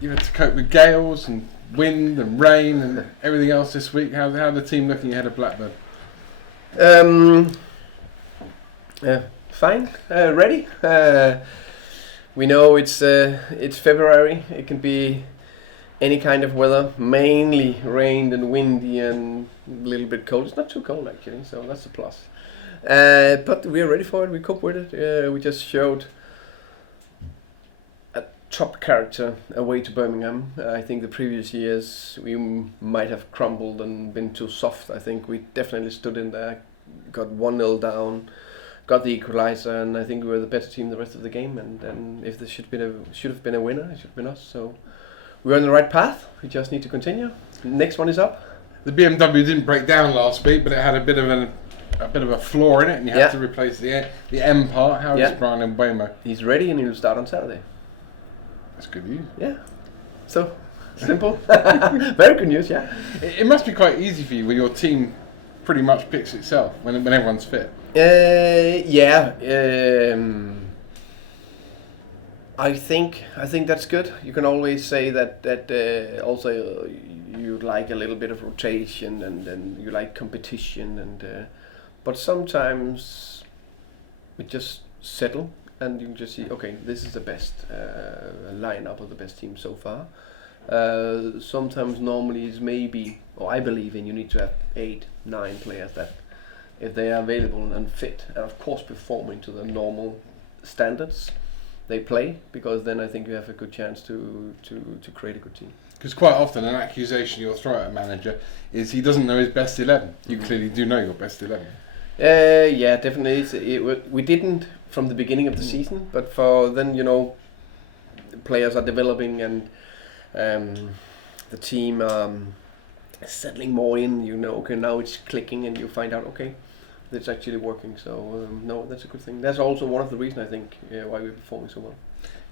You had to cope with gales and wind and rain and everything else this week. How the team looking ahead of Blackburn? Fine, ready. We know it's February. It can be any kind of weather, mainly rain and windy and a little bit cold. It's not too cold actually, so that's a plus. But we are ready for it. We cope with it. We just showed a top character away to Birmingham. I think the previous years we might have crumbled and been too soft. I think we definitely stood in there, got 1-0 down, got the equaliser, and I think we were the better team the rest of the game. And if there should have been a winner, it should have been us. So we're on the right path. We just need to continue. Next one is up. The BMW didn't break down last week, but it had a bit of a flaw in it, and you had to replace the M part. How is Bryan Mbeumo? He's ready, and he'll start on Saturday. That's good news. Yeah. So simple. Very good news. Yeah. It must be quite easy for you when your team pretty much picks itself when everyone's fit. I think that's good. You can always say that also you like a little bit of rotation and you like competition but sometimes we just settle and you can just see, okay, this is the best lineup of the best team so far. Sometimes normally it's maybe, or I believe you need to have 8-9 players that, if they are available and fit, and of course performing to the normal standards, they play, because then I think you have a good chance to create a good team. Because quite often an accusation you'll throw at a manager is he doesn't know his best 11. You clearly do know your best 11. Yeah, definitely. We didn't from the beginning of the season, but for then, players are developing and the team settling more in. Okay, now it's clicking, and you find out, okay, it's actually working. So no, that's a good thing. That's also one of the reasons I think why we're performing so well.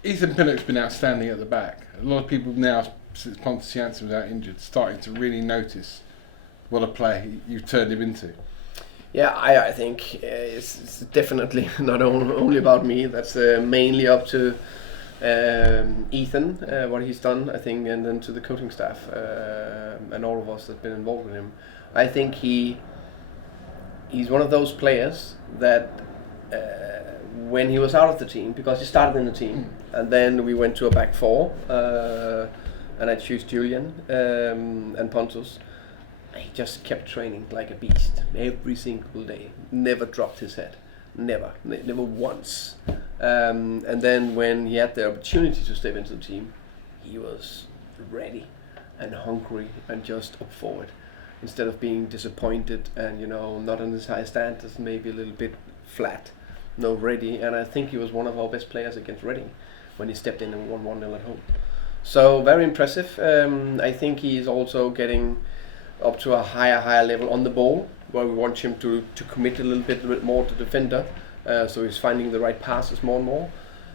Ethan Pinnock's been outstanding at the back. A lot of people now, since Pontus Jansson was out injured, starting to really notice what a player you've turned him into. Yeah, I think it's definitely not only about me. That's mainly up to Ethan, what he's done, I think, and then to the coaching staff and all of us that have been involved with him. I think he's one of those players that when he was out of the team, because he started in the team, and then we went to a back four, and I chose Julian and Pontus. He just kept training like a beast every single day. Never dropped his head. Never once. And then when he had the opportunity to step into the team, he was ready and hungry and just up for it. Instead of being disappointed and not on his high standards, maybe a little bit flat. No, ready. And I think he was one of our best players against Reading when he stepped in and won 1-0 at home. So very impressive. I think he is also getting up to a higher level on the ball, where we want him to commit a little bit more to defender. So he's finding the right passes more and more.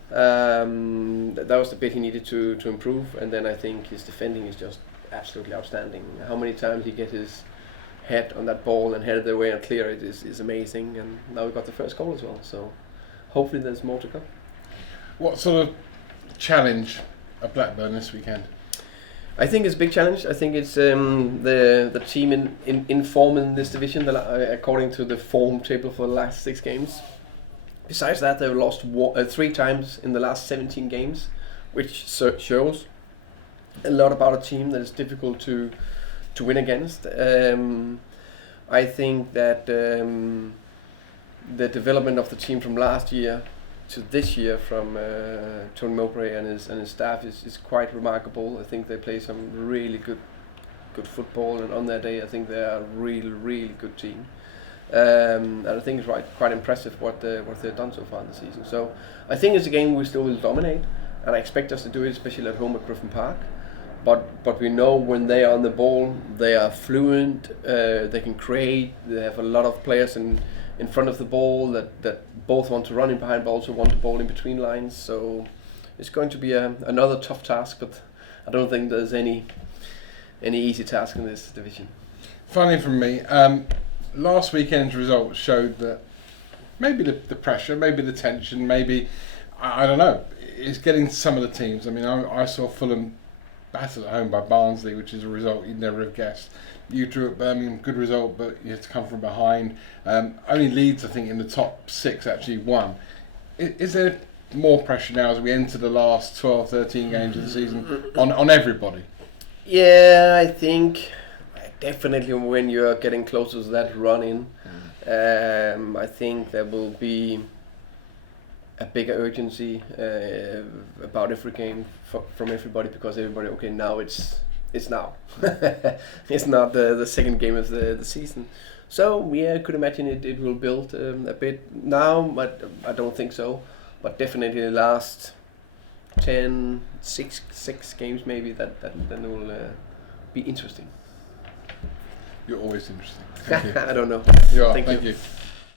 That was the bit he needed to improve, and then I think his defending is just absolutely outstanding. How many times he gets his head on that ball and headed away and clear it is amazing. And now we got the first goal as well. So hopefully there's more to come. What sort of challenge at Blackburn this weekend? I think it's a big challenge. I think it's the team in form in this division, according to the form table for the last 6 games. Besides that, they've lost 3 times in the last 17 games, which shows a lot about a team that is difficult to win against. I think that the development of the team from last year to this year from Tony Mowbray and his staff is quite remarkable. I think they play some really good football, and on their day I think they are a really good team. And I think it's quite impressive what they've done so far in the season. So I think it's a game we still will dominate, and I expect us to do it, especially at home at Griffin Park. But we know when they are on the ball, they are fluent, they can create, they have a lot of players in front of the ball that both want to run in behind but also want the ball in between lines. So it's going to be another tough task, but I don't think there's any easy task in this division. Finally from me, last weekend's results showed that maybe the pressure, maybe the tension, maybe, I don't know, it's getting some of the teams. I mean, I saw Fulham battered at home by Barnsley, which is a result you'd never have guessed. You drew at Birmingham, good result, but you had to come from behind. Only Leeds, I think, in the top 6 actually won. Is there more pressure now as we enter the last 12, 13 games of the season on everybody? Yeah, I think definitely when you're getting closer to that run-in, I think there will be a bigger urgency about every game from everybody, because everybody, okay, now it's now. It's not the second game of the season. So yeah, I could imagine it will build a bit now, but I don't think so. But definitely the last 6 games maybe that will be interesting. You're always interesting. Thank you. I don't know. You are. Thank Thank you. you.